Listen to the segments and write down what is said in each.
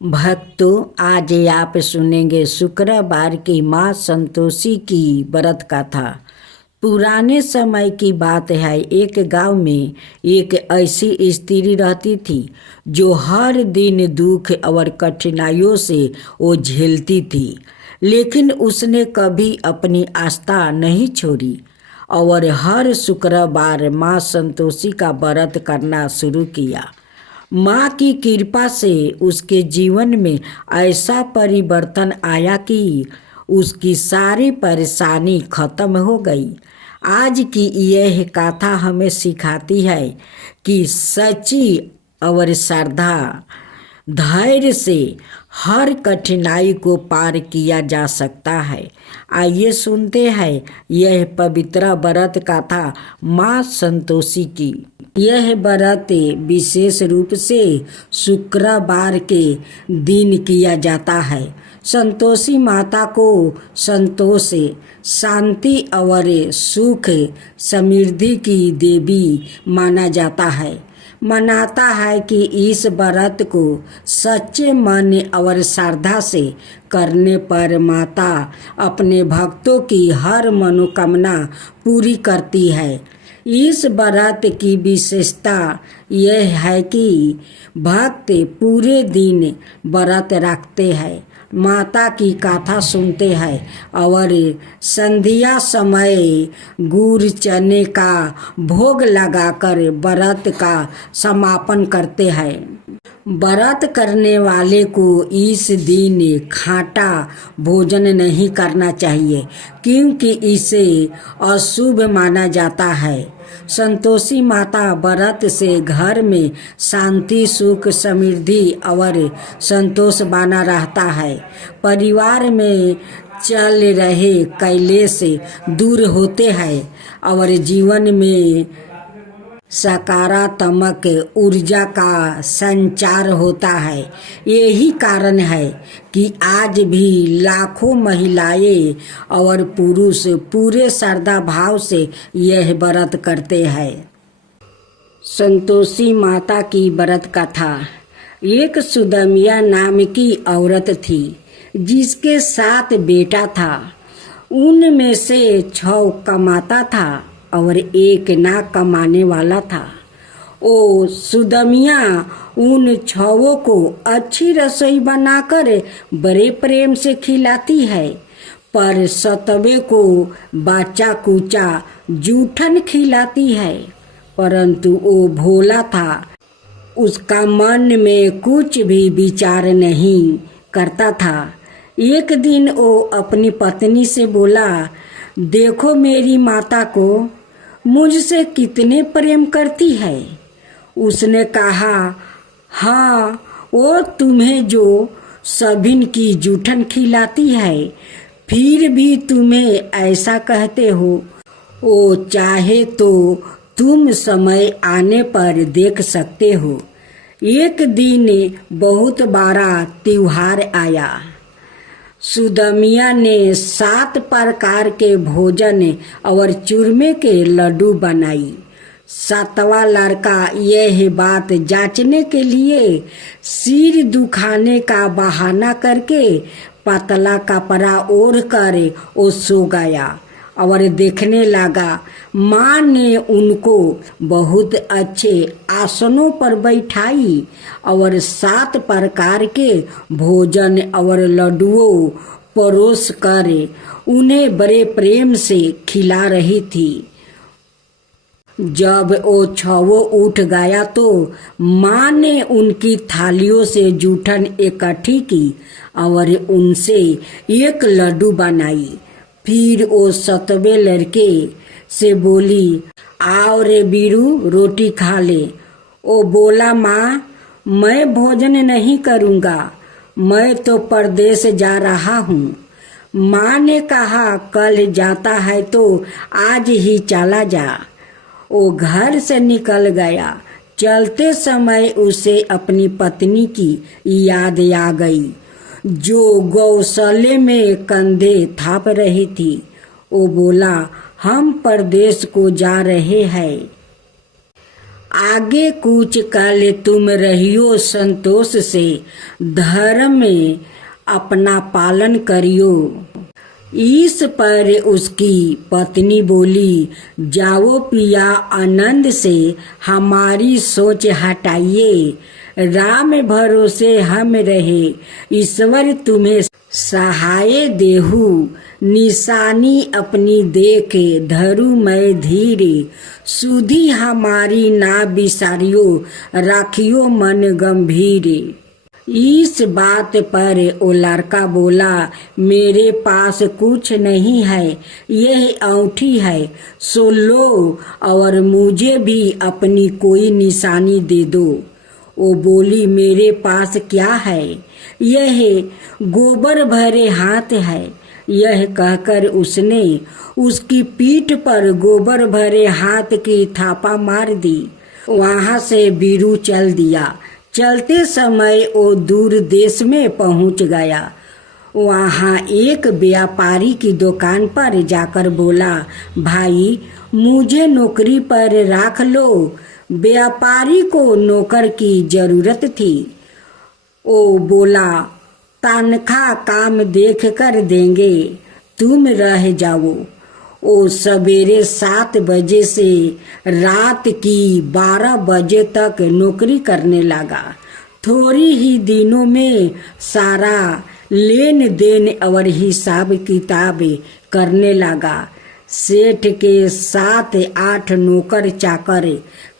भक्तों, आज आप सुनेंगे शुक्रवार की माँ संतोषी की व्रत कथा। पुराने समय की बात है। एक गांव में एक ऐसी स्त्री रहती थी जो हर दिन दुख और कठिनाइयों से वो झेलती थी, लेकिन उसने कभी अपनी आस्था नहीं छोड़ी और हर शुक्रवार माँ संतोषी का व्रत करना शुरू किया। माँ की कृपा से उसके जीवन में ऐसा परिवर्तन आया कि उसकी सारी परेशानी खत्म हो गई। आज की यह कथा हमें सिखाती है कि सच्ची और श्रद्धा धैर्य से हर कठिनाई को पार किया जा सकता है। आइए सुनते हैं यह पवित्र व्रत कथा माँ संतोषी की। यह व्रत विशेष रूप से शुक्रवार के दिन किया जाता है। संतोषी माता को संतोष, शांति और सुख समृद्धि की देवी माना जाता है। मनाता है कि इस व्रत को सच्चे मन और श्रद्धा से करने पर माता अपने भक्तों की हर मनोकामना पूरी करती है। इस व्रत की विशेषता यह है कि भक्त पूरे दिन व्रत रखते हैं, माता की कथा सुनते हैं और संध्या समय गुड़ चने का भोग लगाकर व्रत का समापन करते हैं। व्रत करने वाले को इस दिन खाटा भोजन नहीं करना चाहिए, क्योंकि इसे अशुभ माना जाता है। संतोषी माता व्रत से घर में शांति, सुख, समृद्धि और संतोष बना रहता है। परिवार में चल रहे कलेश दूर होते हैं और जीवन में सकारात्मक ऊर्जा का संचार होता है। यही कारण है कि आज भी लाखों महिलाएं और पुरुष पूरे श्रद्धा भाव से यह व्रत करते हैं। संतोषी माता की व्रत कथा। एक सुदमिया नाम की औरत थी जिसके 7 बेटा था। उनमें से 6 कमाता था और 1 ना कमाने वाला था। ओ सुदमिया उन 6 को अच्छी रसोई बनाकर बड़े प्रेम से खिलाती है, पर 7वें को बाचा कुचा जूठन खिलाती है। परंतु वो भोला था, उसका मन में कुछ भी विचार नहीं करता था। एक दिन वो अपनी पत्नी से बोला, देखो मेरी माता को मुझसे कितने प्रेम करती है। उसने कहा, हाँ, वो तुम्हें जो सभिन की जूठन खिलाती है, फिर भी तुम्हें ऐसा कहते हो। वो चाहे तो तुम समय आने पर देख सकते हो। एक दिन बहुत बड़ा त्योहार आया। सुदमिया ने 7 प्रकार के भोजन और चूरमे के लड्डू बनाई। 7वां लड़का यह बात जांचने के लिए सिर दुखाने का बहाना करके पतला कपड़ा ओढ़ कर वो सो गया और देखने लगा। माँ ने उनको बहुत अच्छे आसनों पर बैठाई और 7 प्रकार के भोजन और लड्डुओं परोस कर उन्हें बड़े प्रेम से खिला रही थी। जब वो 6 उठ गया तो माँ ने उनकी थालियों से जूठन इकट्ठी की और उनसे 1 लड्डू बनाई। फिर वो 7वें लड़के से बोली, आओ रे बीरू, रोटी खा ले। वो बोला, माँ, मैं भोजन नहीं करूँगा, मैं तो परदेश जा रहा हूँ। माँ ने कहा, कल जाता है तो आज ही चला जा। वो घर से निकल गया। चलते समय उसे अपनी पत्नी की याद आ गई, जो गौशाले में कंधे थाप रही थी। वो बोला, हम परदेश को जा रहे हैं, आगे कूच कल तुम रहियो संतोष से, धर्म में अपना पालन करियो। इस पर उसकी पत्नी बोली, जाओ पिया आनंद से हमारी सोच हटाइए, राम भरोसे हम रहे, ईश्वर तुम्हें सहाय देहु, निशानी अपनी देख धरु मैं धीरे, सुधी हमारी ना बिसारियो, राखियो मन गंभीरे। इस बात पर वो लड़का बोला, मेरे पास कुछ नहीं है, यह अंगूठी है, सो लो और मुझे भी अपनी कोई निशानी दे दो। वो बोली, मेरे पास क्या है, यह गोबर भरे हाथ है। यह कहकर उसने उसकी पीठ पर गोबर भरे हाथ की थापा मार दी। वहां से बीरू चल दिया। चलते समय वो दूर देश में पहुंच गया। वहां एक व्यापारी की दुकान पर जाकर बोला, भाई मुझे नौकरी पर रख लो। व्यापारी को नौकर की जरूरत थी। वो बोला, तनख्वाह काम देख कर देंगे, तुम रह जाओ। वो सवेरे 7 बजे से रात की 12 बजे तक नौकरी करने लगा। थोड़ी ही दिनों में सारा लेन देन और हिसाब किताब करने लगा। सेठ के 7-8 नौकर चाकर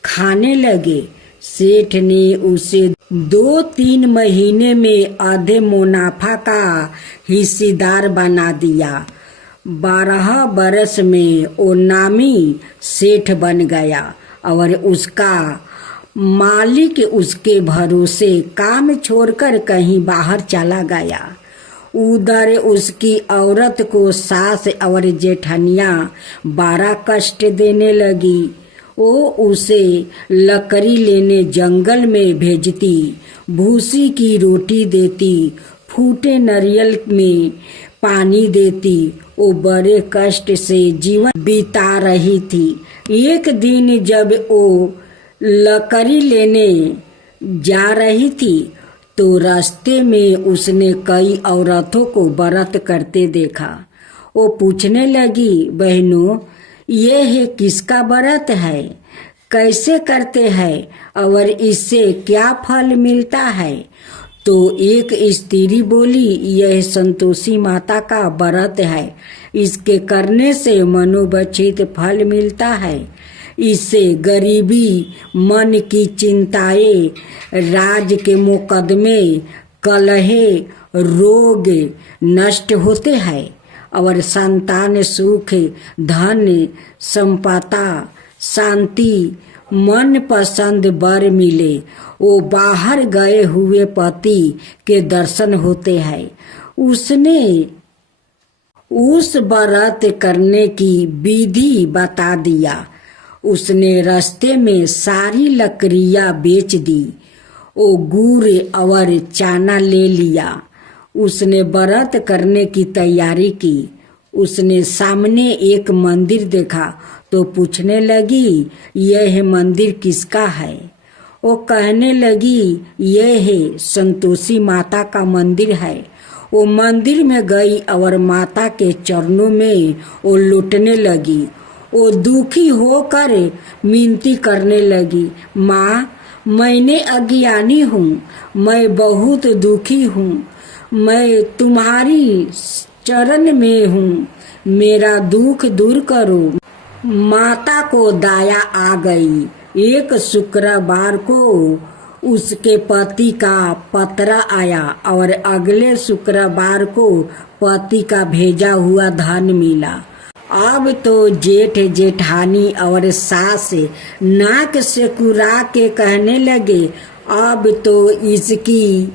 खाने लगे। सेठ ने उसे 2-3 महीने में आधे मुनाफा का हिस्सेदार बना दिया। 12 बरस में वो नामी सेठ बन गया और उसका मालिक उसके भरोसे काम छोड़कर कहीं बाहर चला गया। उधर उसकी औरत को सास और जेठनिया बड़ा कष्ट देने लगी। वो उसे लकड़ी लेने जंगल में भेजती, भूसी की रोटी देती, फूटे नारियल में पानी देती। वो बड़े कष्ट से जीवन बिता रही थी। एक दिन जब वो लकड़ी लेने जा रही थी तो रास्ते में उसने कई औरतों को व्रत करते देखा। वो पूछने लगी, बहनों यह किसका व्रत है, कैसे करते हैं और इससे क्या फल मिलता है? तो एक स्त्री बोली, यह संतोषी माता का व्रत है, इसके करने से मनोवांछित फल मिलता है। इससे गरीबी, मन की चिंताएं, राज के मुकदमे, कलहे, रोग नष्ट होते हैं और संतान सुख, धन संपदा, शांति, मन पसंद वर मिले। वो बाहर गए हुए पति के दर्शन होते हैं। उसने उस व्रत करने की विधि बता दिया। उसने रास्ते में सारी लकड़ियां बेच दी। वो गुड़ और चना ले लिया। उसने व्रत करने की तैयारी की। उसने सामने एक मंदिर देखा तो पूछने लगी, यह मंदिर किसका है? वो कहने लगी, यह संतोषी माता का मंदिर है। वो मंदिर में गई और माता के चरणों में वो लुटने लगी। वो दुखी होकर मिनती करने लगी, माँ मैंने अज्ञानी हूँ, मैं बहुत दुखी हूँ, मैं तुम्हारी चरण में हूँ, मेरा दुख दूर करो। माता को दया आ गई। एक शुक्रवार को उसके पति का पत्र आया और अगले शुक्रवार को पति का भेजा हुआ धन मिला। अब तो जेठ जेठानी और सास नाक से कुरा के कहने लगे, अब तो इसकी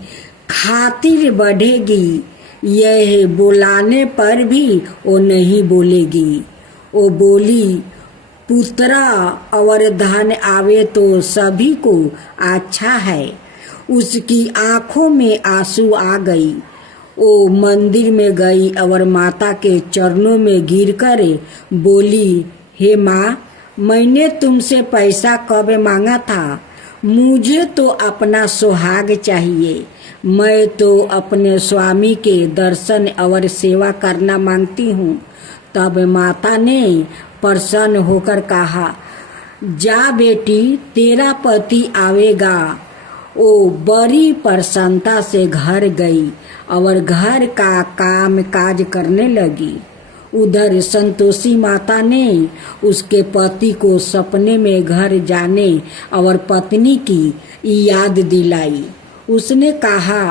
खातिर बढ़ेगी, यह बुलाने पर भी वो नहीं बोलेगी। वो बोली, पुत्रा और धन आवे तो सभी को अच्छा है। उसकी आंखों में आंसू आ गई। वो मंदिर में गई और माता के चरणों में गिरकर बोली, हे माँ, मैंने तुमसे पैसा कब मांगा था? मुझे तो अपना सुहाग चाहिए। मैं तो अपने स्वामी के दर्शन और सेवा करना मांगती हूँ। तब माता ने प्रसन्न होकर कहा, जा बेटी, तेरा पति आवेगा। वो बड़ी प्रसन्नता से घर गई और घर का काम काज करने लगी। उधर संतोषी माता ने उसके पति को सपने में घर जाने और पत्नी की याद दिलाई। उसने कहा,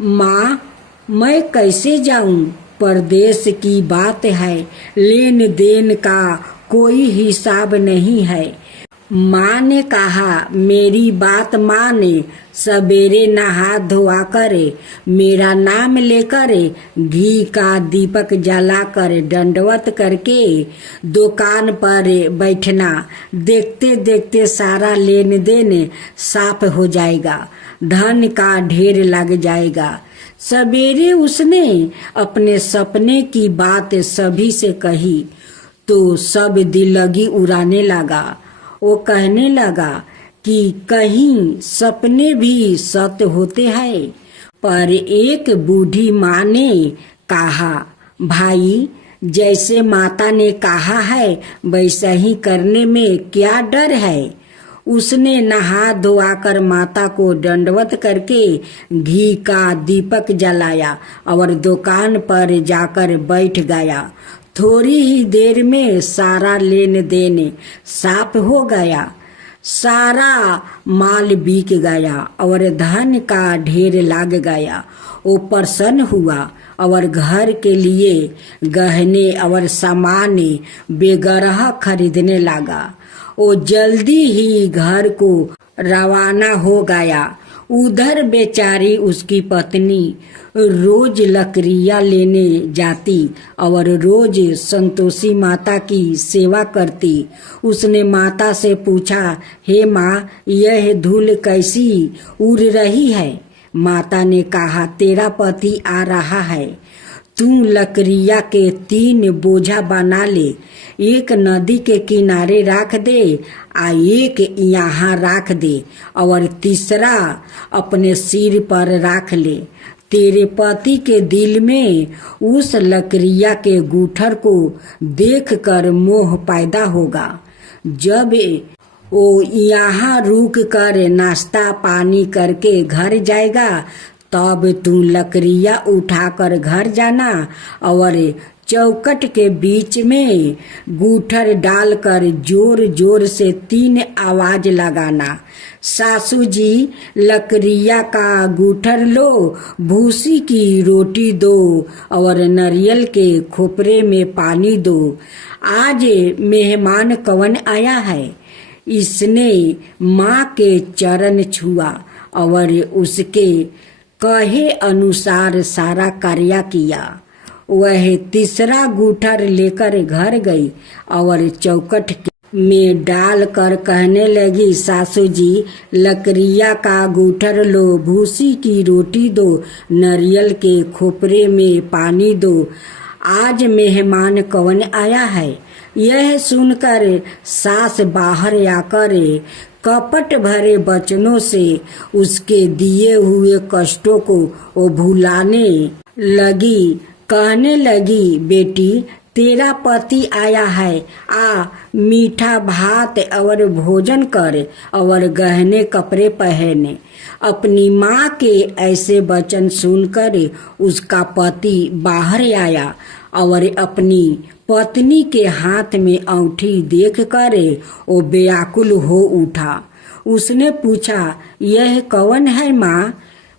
माँ, मैं कैसे जाऊं? परदेश की बात है, लेन देन का कोई हिसाब नहीं है। माँ ने कहा, मेरी बात माने, सवेरे नहा धोआ करे, मेरा नाम लेकर घी का दीपक जलाकर दंडवत करके दुकान पर बैठना। देखते देखते सारा लेन देन साफ हो जाएगा, धन का ढेर लग जाएगा। सवेरे उसने अपने सपने की बात सभी से कही तो सब दिलगी उड़ाने लगा। वो कहने लगा कि कहीं सपने भी सत्य होते हैं। पर एक बूढ़ी माँ ने कहा, भाई, जैसे माता ने कहा है वैसा ही करने में क्या डर है। उसने नहा धोआकर माता को दंडवत करके घी का दीपक जलाया और दुकान पर जाकर बैठ गया। थोड़ी ही देर में सारा लेन देन साफ हो गया, सारा माल बिक गया और धन का ढेर लग गया। वो प्रसन्न हुआ और घर के लिए गहने और सामान बेगरह खरीदने लगा। वो जल्दी ही घर को रवाना हो गया। उधर बेचारी उसकी पत्नी रोज लकड़ियाँ लेने जाती और रोज संतोषी माता की सेवा करती। उसने माता से पूछा, हे माँ, यह धूल कैसी उड़ रही है? माता ने कहा, तेरा पति आ रहा है, तू लकड़ियाँ के 3 बोझा बना ले, एक नदी के किनारे रख दे, एक यहाँ रख दे और तीसरा अपने सिर पर रख ले। तेरे पति के दिल में उस लकड़ियाँ के गूठर को देखकर मोह पैदा होगा। जब वो यहाँ रुक कर नाश्ता पानी करके घर जाएगा तब तू लकड़ियाँ उठाकर घर जाना और चौखट के बीच में गूठर डालकर जोर जोर से 3 आवाज लगाना। सासू जी, लकड़ियाँ का गूठर लो, भूसी की रोटी दो और नारियल के खोपरे में पानी दो। आज मेहमान कौन आया है? इसने माँ के चरण छुआ और उसके कहे अनुसार सारा कार्य किया। वह तीसरा गूठर लेकर घर गई और चौखट में डालकर कहने लगी, सासू जी, लकड़ियाँ का गूठर लो, भूसी की रोटी दो, नारियल के खोपरे में पानी दो। आज मेहमान कौन आया है? यह सुनकर सास बाहर आकर कपट भरे वचनों से उसके दिए हुए कष्टों को वो भुलाने लगी। कहने लगी, बेटी, तेरा पति आया है, आ मीठा भात और भोजन कर और गहने कपड़े पहने। अपनी माँ के ऐसे वचन सुनकर उसका पति बाहर आया और अपनी पत्नी के हाथ में अंगूठी देखकर वो व्याकुल हो उठा। उसने पूछा, यह कौन है माँ?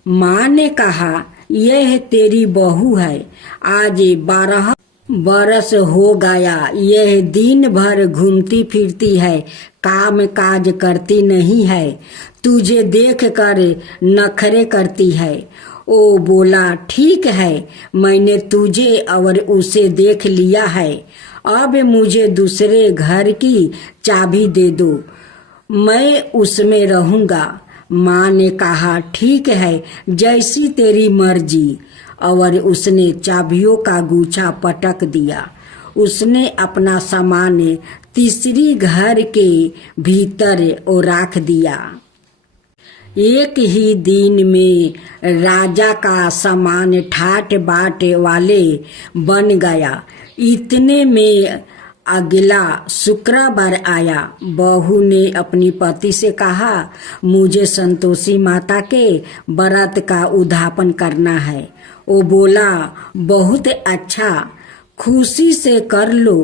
माँ ने कहा, यह तेरी बहू है, आज 12 बरस हो गया, यह दिन भर घूमती फिरती है, काम काज करती नहीं है, तुझे देखकर नखरे करती है। ओ बोला, ठीक है, मैंने तुझे और उसे देख लिया है, अब मुझे दूसरे घर की चाबी दे दो, मैं उसमें रहूंगा। माँ ने कहा, ठीक है, जैसी तेरी मर्जी। और उसने चाबियों का गुच्छा पटक दिया। उसने अपना सामान तीसरी घर के भीतर ओ राख दिया। एक ही दिन में राजा का सामान ठाट बाट वाले बन गया। इतने में अगला शुक्रवार आया। बहू ने अपनी पति से कहा, मुझे संतोषी माता के व्रत का उद्यापन करना है। वो बोला, बहुत अच्छा, खुशी से कर लो।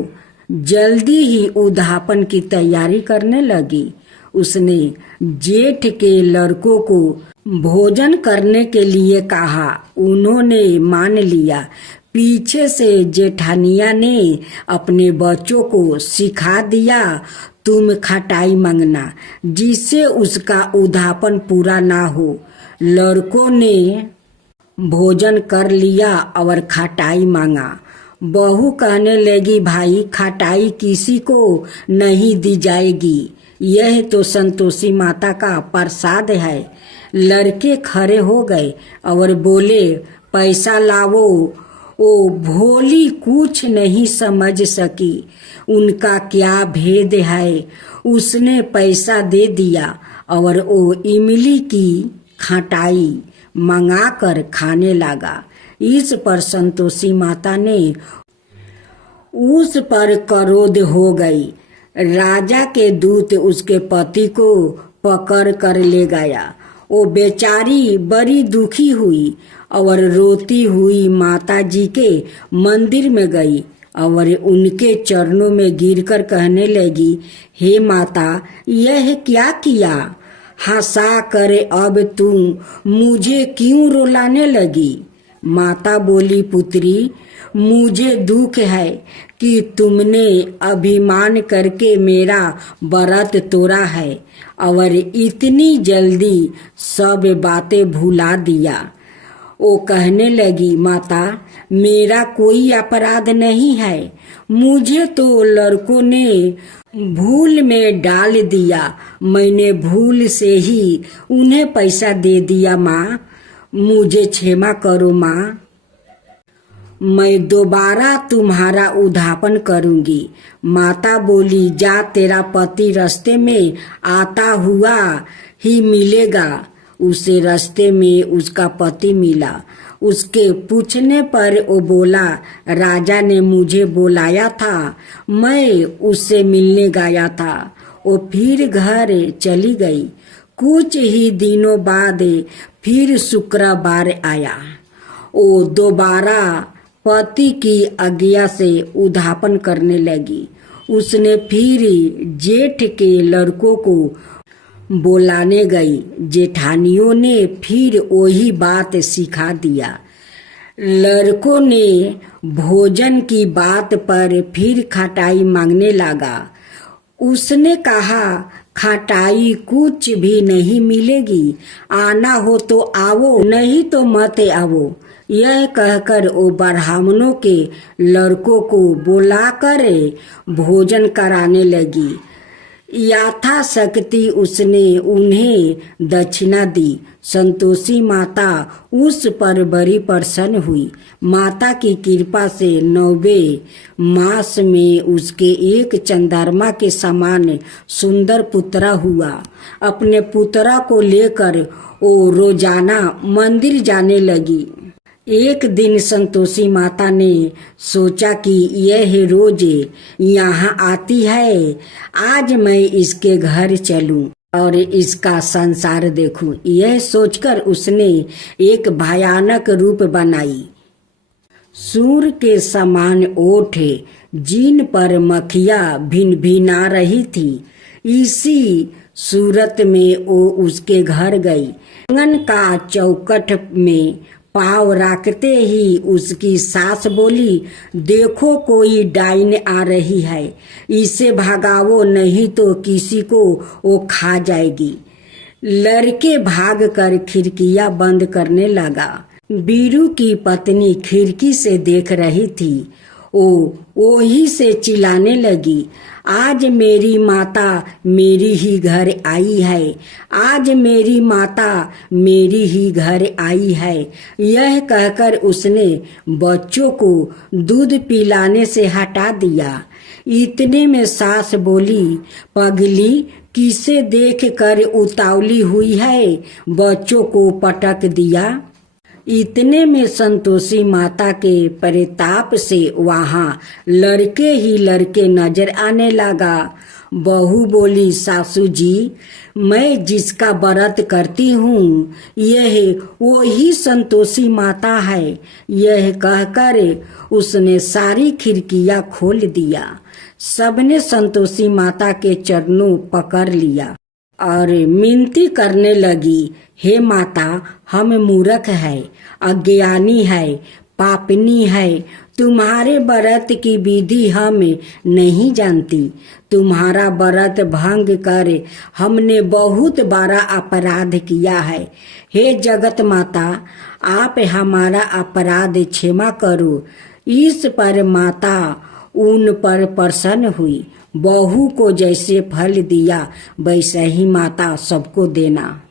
जल्दी ही उद्यापन की तैयारी करने लगी। उसने जेठ के लड़कों को भोजन करने के लिए कहा। उन्होंने मान लिया। पीछे से जेठानिया ने अपने बच्चों को सिखा दिया, तुम खटाई मांगना जिससे उसका उद्यापन पूरा ना हो। लड़कों ने भोजन कर लिया और खटाई मांगा। बहू कहने लगी, भाई खटाई किसी को नहीं दी जाएगी, यह तो संतोषी माता का प्रसाद है। लड़के खड़े हो गए और बोले, पैसा लाओ। वो भोली कुछ नहीं समझ सकी उनका क्या भेद है। उसने पैसा दे दिया और वो इमली की खटाई मंगाकर खाने लगा। इस पर संतोषी माता ने उस पर क्रोध हो गई। राजा के दूत उसके पति को पकड़ कर ले गया। वो बेचारी बड़ी दुखी हुई और रोती हुई माता जी के मंदिर में गई और उनके चरणों में गिरकर कहने लगी, हे माता, यह क्या किया? हंसा कर अब तुम मुझे क्यों रुलाने लगी? माता बोली, पुत्री, मुझे दुख है कि तुमने अभिमान करके मेरा व्रत तोड़ा है और इतनी जल्दी सब बातें भुला दिया। वो कहने लगी, माता, मेरा कोई अपराध नहीं है। मुझे तो लड़कों ने भूल में डाल दिया। मैंने भूल से ही उन्हें पैसा दे दिया। माँ, मुझे क्षमा करो माँ। मैं दोबारा तुम्हारा उद्यापन करूंगी। माता बोली, जा, तेरा पति रास्ते में आता हुआ ही मिलेगा। उसे रास्ते में उसका पति मिला। उसके पूछने पर वो बोला, राजा ने मुझे बुलाया था, मैं उससे मिलने गया था। वो फिर घर चली गई। कुछ ही दिनों बाद फिर शुक्रवार आया। वो दोबारा पति की आज्ञा से उद्यापन करने लगी। उसने फिर जेठ के लड़कों को बुलाने गई। जेठानियों ने फिर वही बात सिखा दिया। लड़कों ने भोजन की बात पर फिर खटाई मांगने लगा। उसने कहा, खटाई कुछ भी नहीं मिलेगी, आना हो तो आओ, नहीं तो मत आओ। यह कहकर वो ब्राह्मणों के लड़कों को बुलाकर भोजन कराने लगी। यथाशक्ति उसने उन्हें दक्षिणा दी। संतोषी माता उस पर बड़ी प्रसन्न हुई। माता की कृपा से 9वें मास में उसके एक चंद्रमा के समान सुंदर पुत्रा हुआ। अपने पुत्रा को लेकर वो रोजाना मंदिर जाने लगी। एक दिन संतोषी माता ने सोचा कि यह रोज यहाँ आती है, आज मैं इसके घर चलूं और इसका संसार देखूं। यह सोचकर उसने एक भयानक रूप बनाई। सूर्य के समान ओठ, जिन पर मक्खियाँ भिनभिना रही थी। इसी सूरत में वो उसके घर गई। आंगन का चौखट में पाँव रखते ही उसकी सास बोली, देखो कोई डाइन आ रही है, इसे भगाओ, नहीं तो किसी को वो खा जाएगी। लड़के भाग कर खिड़कियां बंद करने लगा। बीरू की पत्नी खिड़की से देख रही थी। वो ही से चिल्लाने लगी, आज मेरी माता मेरी ही घर आई है, आज मेरी माता मेरी ही घर आई है। यह कहकर उसने बच्चों को दूध पिलाने से हटा दिया। इतने में सास बोली, पगली किसे देख कर उतावली हुई है, बच्चों को पटक दिया। इतने में संतोषी माता के परिताप से वहाँ लड़के ही लड़के नजर आने लगा। बहू बोली, सासू जी, मैं जिसका व्रत करती हूँ यह वही संतोषी माता है। यह कहकर उसने सारी खिड़कियाँ खोल दिया। सबने संतोषी माता के चरणों पकड़ लिया और मिनती करने लगी, हे माता, हम मूर्ख है, अज्ञानी है, पापनी है, तुम्हारे व्रत की विधि हम नहीं जानती। तुम्हारा व्रत भंग कर हमने बहुत बड़ा अपराध किया है। हे जगत माता, आप हमारा अपराध क्षमा करो। इस पर माता उन पर प्रसन्न हुई। बहू को जैसे फल दिया वैसे ही माता सबको देना।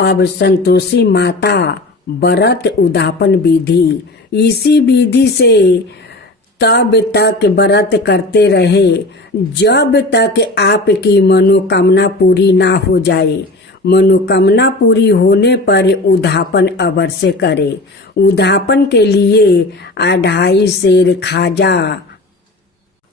अब संतोषी माता व्रत उद्यापन विधि, इसी विधि से तब तक व्रत करते रहे जब तक आपकी मनोकामना पूरी ना हो जाए। मनोकामना पूरी होने पर उद्यापन अवश्य करे। उद्यापन के लिए 2.5 सेर खाजा,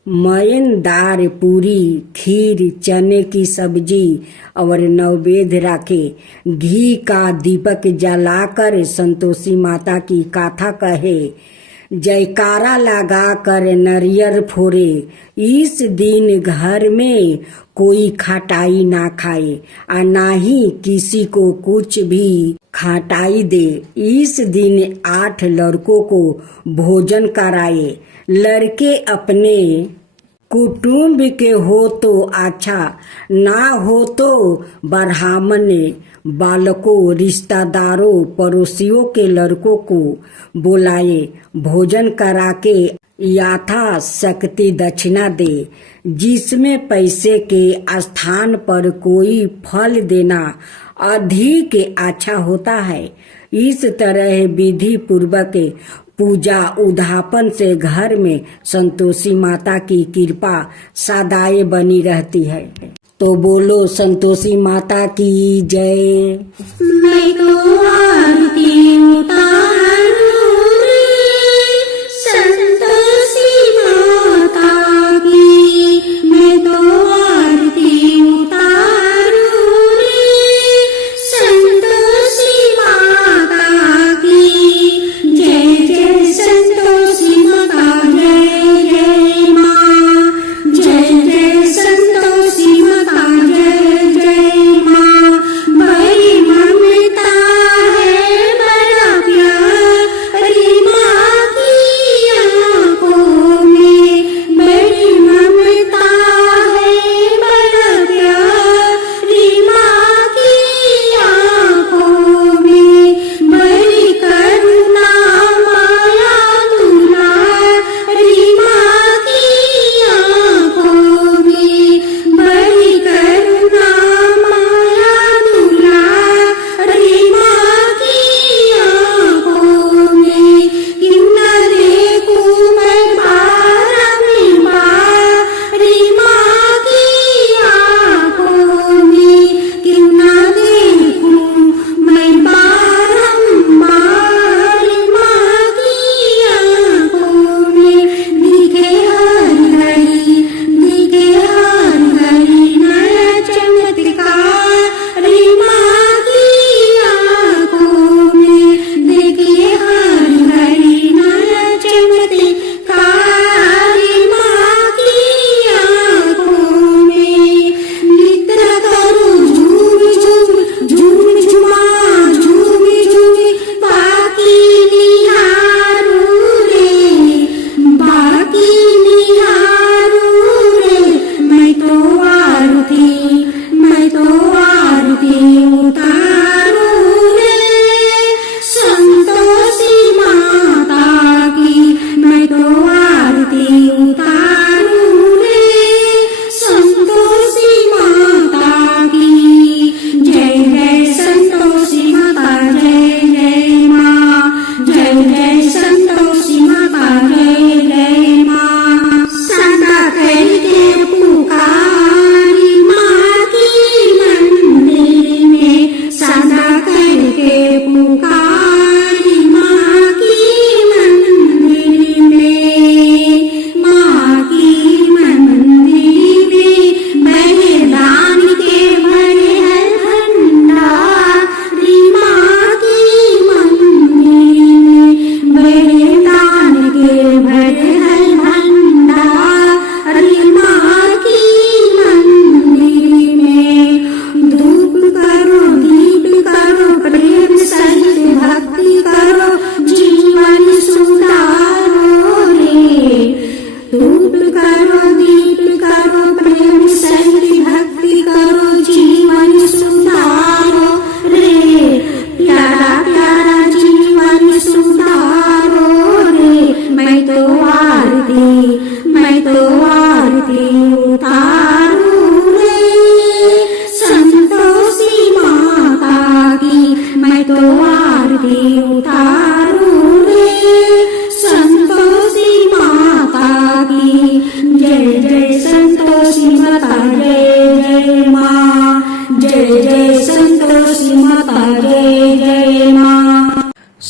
मयन दार पूरी, खीर, चने की सब्जी और नैवेद्य रखे। घी का दीपक जलाकर संतोषी माता की गाथा कहे, जयकारा लगाकर नारियल फोड़े। इस दिन घर में कोई खटाई ना खाए और ना ही किसी को कुछ भी खटाई दे। इस दिन 8 लड़कों को भोजन कराए। लड़के अपने कुटुंब के हो तो अच्छा, ना हो तो ब्राह्मण, बालकों, रिश्तेदारों, पड़ोसियों के लड़कों को बुलाए। भोजन करा के यथा शक्ति दक्षिणा दे, जिसमें पैसे के स्थान पर कोई फल देना अधिक अच्छा होता है। इस तरह विधि पूर्वक पूजा उद्यापन से घर में संतोषी माता की कृपा सदाए बनी रहती है। तो बोलो संतोषी माता की जय। मैं तो आरती उतारूं रे संतोषी माता की, मैं तो आरती उतारूं रे संतोषी माता की। जय जय संतोषी माता, जय जय माँ, जय जय संतोषी माता, जय जय माँ। बड़ी ममता है, बड़ा प्यार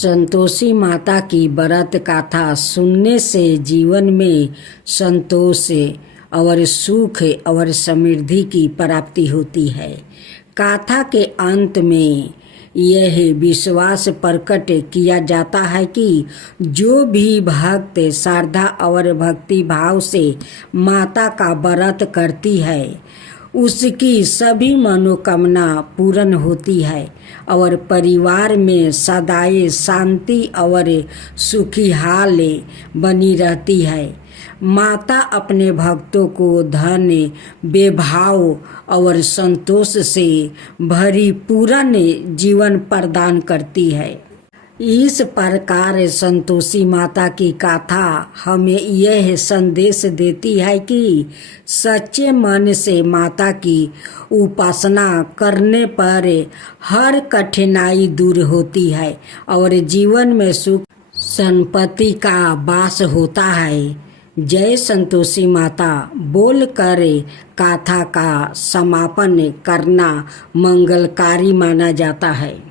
संतोषी माता की व्रत कथा सुनने से जीवन में संतोष और सुख और समृद्धि की प्राप्ति होती है। कथा के अंत में यह विश्वास प्रकट किया जाता है कि जो भी भक्त श्रद्धा और भक्ति भाव से माता का व्रत करती है उसकी सभी मनोकामना पूर्ण होती है और परिवार में सदाए शांति और सुखीहाल बनी रहती है। माता अपने भक्तों को धन बेभाव और संतोष से भरी पूर्ण जीवन प्रदान करती है। इस प्रकार संतोषी माता की कथा हमें यह संदेश देती है कि सच्चे मन से माता की उपासना करने पर हर कठिनाई दूर होती है और जीवन में सुख संपत्ति का वास होता है। जय संतोषी माता बोलकर कथा का समापन करना मंगलकारी माना जाता है।